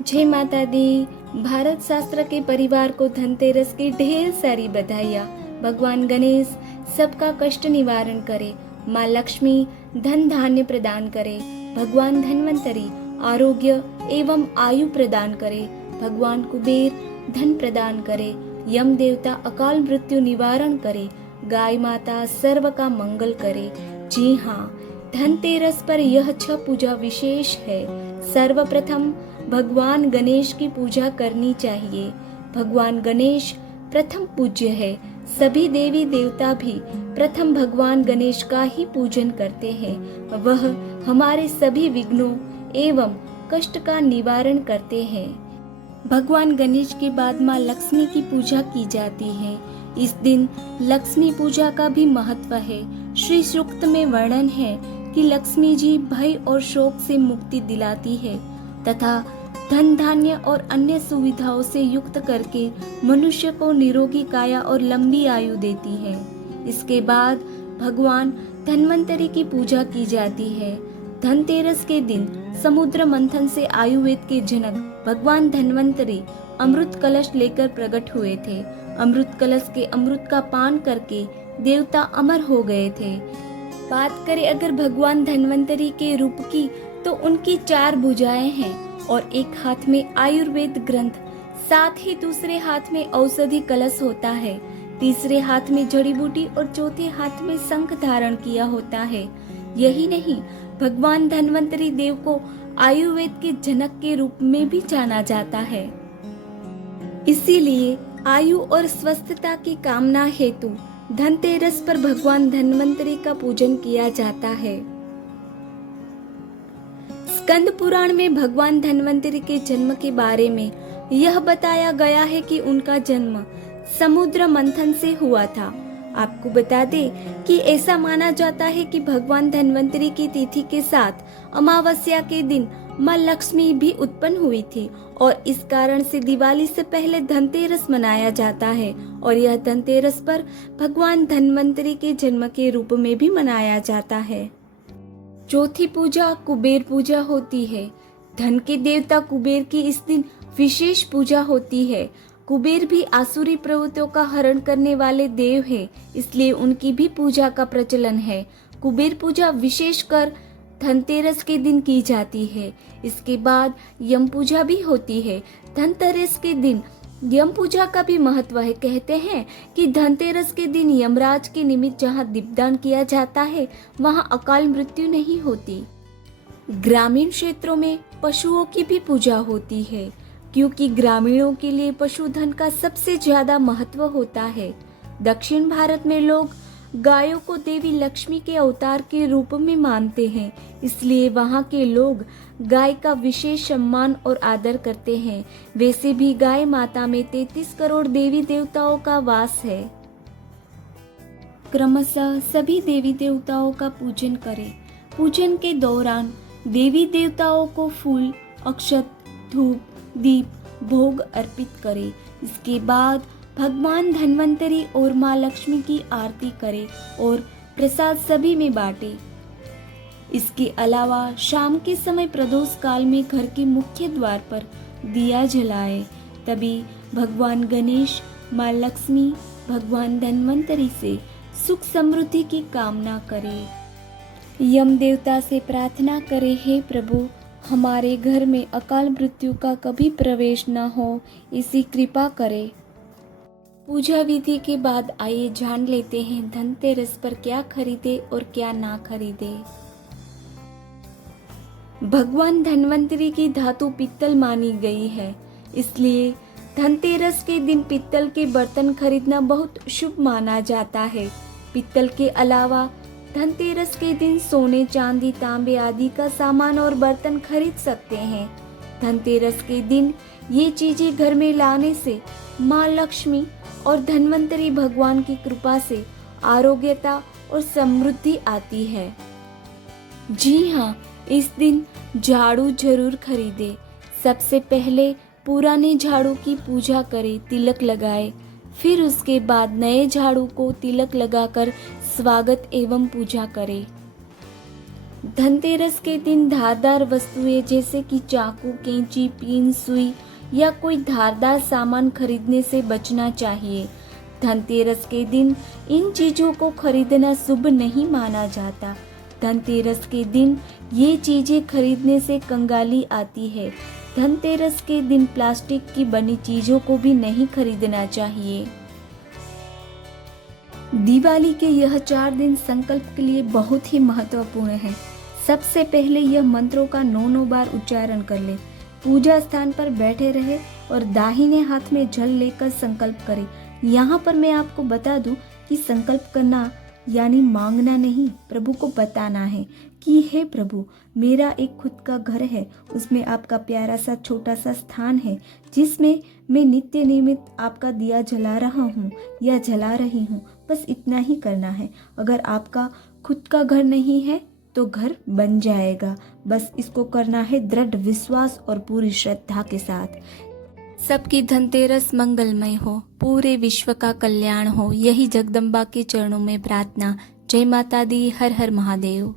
जय माता दी। भारत शास्त्र के परिवार को धनतेरस की ढेर सारी बधाइयाँ। भगवान गणेश सबका कष्ट निवारण करे, माँ लक्ष्मी धन धान्य प्रदान करे, भगवान धन्वंतरी आरोग्य एवं आयु प्रदान करे, भगवान कुबेर धन प्रदान करे, यम देवता अकाल मृत्यु निवारण करे, गाय माता सर्व का मंगल करे। जी हाँ, धनतेरस पर यह 6 पूजा विशेष है। सर्वप्रथम भगवान गणेश की पूजा करनी चाहिए। भगवान गणेश प्रथम पूज्य है। सभी देवी देवता भी प्रथम भगवान गणेश का ही पूजन करते हैं। वह हमारे सभी विघ्नों एवं कष्ट का निवारण करते हैं। भगवान गणेश के बाद माँ लक्ष्मी की पूजा की जाती है। इस दिन लक्ष्मी पूजा का भी महत्व है। श्री सूक्त में वर्णन है कि लक्ष्मी जी भय और शोक से मुक्ति दिलाती है तथा धन धान्य और अन्य सुविधाओं से युक्त करके मनुष्य को निरोगी काया और लंबी आयु देती है। इसके बाद भगवान धन्वंतरी की पूजा की जाती है। धनतेरस के दिन समुद्र मंथन से आयुर्वेद के जनक भगवान धन्वंतरी अमृत कलश लेकर प्रकट हुए थे। अमृत कलश के अमृत का पान करके देवता अमर हो गए थे। बात करें अगर भगवान धन्वंतरी के रूप की, तो उनकी 4 भुजाएं हैं और एक हाथ में आयुर्वेद ग्रंथ, साथ ही दूसरे हाथ में औषधि कलश होता है, तीसरे हाथ में जड़ी बूटी और चौथे हाथ में शंख धारण किया होता है। यही नहीं, भगवान धन्वंतरी देव को आयुर्वेद के जनक के रूप में भी जाना जाता है। इसीलिए आयु और स्वस्थता की कामना हेतु धनतेरस पर भगवान धन्वंतरी का पूजन किया जाता है। स्कंद पुराण में भगवान धन्वंतरी के जन्म के बारे में यह बताया गया है कि उनका जन्म समुद्र मंथन से हुआ था। आपको बता दें कि ऐसा माना जाता है कि भगवान धन्वंतरी की तिथि के साथ अमावस्या के दिन माँ लक्ष्मी भी उत्पन्न हुई थी और इस कारण से दिवाली से पहले धनतेरस मनाया जाता है और यह धनतेरस पर भगवान धन्वंतरी के जन्म के रूप में भी मनाया जाता है। चौथी पूजा कुबेर पूजा होती है। धन के देवता कुबेर की इस दिन विशेष पूजा होती है। कुबेर भी आसुरी प्रवृत्तियों का हरण करने वाले देव है, इसलिए उनकी भी पूजा का प्रचलन है। कुबेर पूजा विशेषकर धनतेरस के दिन की जाती है। इसके बाद यम पूजा भी होती है। धनतेरस के दिन यम पूजा का भी महत्व है। कहते हैं कि धनतेरस के दिन यमराज के निमित्त जहाँ दीपदान किया जाता है वहाँ अकाल मृत्यु नहीं होती। ग्रामीण क्षेत्रों में पशुओं की भी पूजा होती है, क्योंकि ग्रामीणों के लिए पशुधन का सबसे ज्यादा महत्व होता है। दक्षिण भारत में लोग गायों को देवी लक्ष्मी के अवतार के रूप में मानते हैं, इसलिए वहाँ के लोग गाय का विशेष सम्मान और आदर करते हैं। वैसे भी गाय माता में 33 करोड़ देवी देवताओं का वास है। क्रमशः सभी देवी देवताओं का पूजन करें। पूजन के दौरान देवी देवताओं को फूल, अक्षत, धूप, दीप, भोग अर्पित करें। इसके बाद भगवान धन्वंतरी और माँ लक्ष्मी की आरती करें और प्रसाद सभी में बांटे। इसके अलावा शाम के समय प्रदोष काल में घर के मुख्य द्वार पर दिया जलाए। तभी भगवान गणेश, माँ लक्ष्मी, भगवान धन्वंतरी से सुख समृद्धि की कामना करें। यम देवता से प्रार्थना करें, हे प्रभु, हमारे घर में अकाल मृत्यु का कभी प्रवेश न हो, इसी कृपा करें। पूजा विधि के बाद आइए जान लेते हैं धनतेरस पर क्या खरीदे और क्या ना खरीदे। भगवान धन्वंतरी की धातु पित्तल मानी गई है, इसलिए धनतेरस के दिन पित्तल के बर्तन खरीदना बहुत शुभ माना जाता है। पित्तल के अलावा धनतेरस के दिन सोने, चांदी, तांबे आदि का सामान और बर्तन खरीद सकते हैं। धनतेरस के दिन ये चीजें घर में लाने से माँ लक्ष्मी और धन्वंतरी भगवान की कृपा से आरोग्यता और समृद्धि आती है। जी हाँ, इस दिन झाड़ू जरूर खरीदे। सबसे पहले पुराने झाड़ू की पूजा करें, तिलक लगाए, फिर उसके बाद नए झाड़ू को तिलक लगाकर स्वागत एवं पूजा करें। धनतेरस के दिन धारदार वस्तुएं जैसे कि चाकू, कैंची, पिन, सुई या कोई धारदार सामान खरीदने से बचना चाहिए। धनतेरस के दिन इन चीजों को खरीदना शुभ नहीं माना जाता। धनतेरस के दिन ये चीजें खरीदने से कंगाली आती है। धनतेरस के दिन प्लास्टिक की बनी चीजों को भी नहीं खरीदना चाहिए। दिवाली के यह 4 दिन संकल्प के लिए बहुत ही महत्वपूर्ण है। सबसे पहले यह मंत्रों का 9 बार उच्चारण कर ले। पूजा स्थान पर बैठे रहे और दाहिने हाथ में जल लेकर संकल्प करे। यहाँ पर मैं आपको बता दूं कि संकल्प करना यानी मांगना नहीं, प्रभु को बताना है कि हे प्रभु, मेरा एक खुद का घर है, उसमें आपका प्यारा सा छोटा सा स्थान है जिसमें मैं नित्य नियमित आपका दिया जला रहा हूँ या जला रही हूँ। बस इतना ही करना है। अगर आपका खुद का घर नहीं है तो घर बन जाएगा। बस इसको करना है दृढ़ विश्वास और पूरी श्रद्धा के साथ। सबकी धनतेरस मंगलमय हो, पूरे विश्व का कल्याण हो, यही जगदम्बा के चरणों में प्रार्थना। जय माता दी। हर हर महादेव।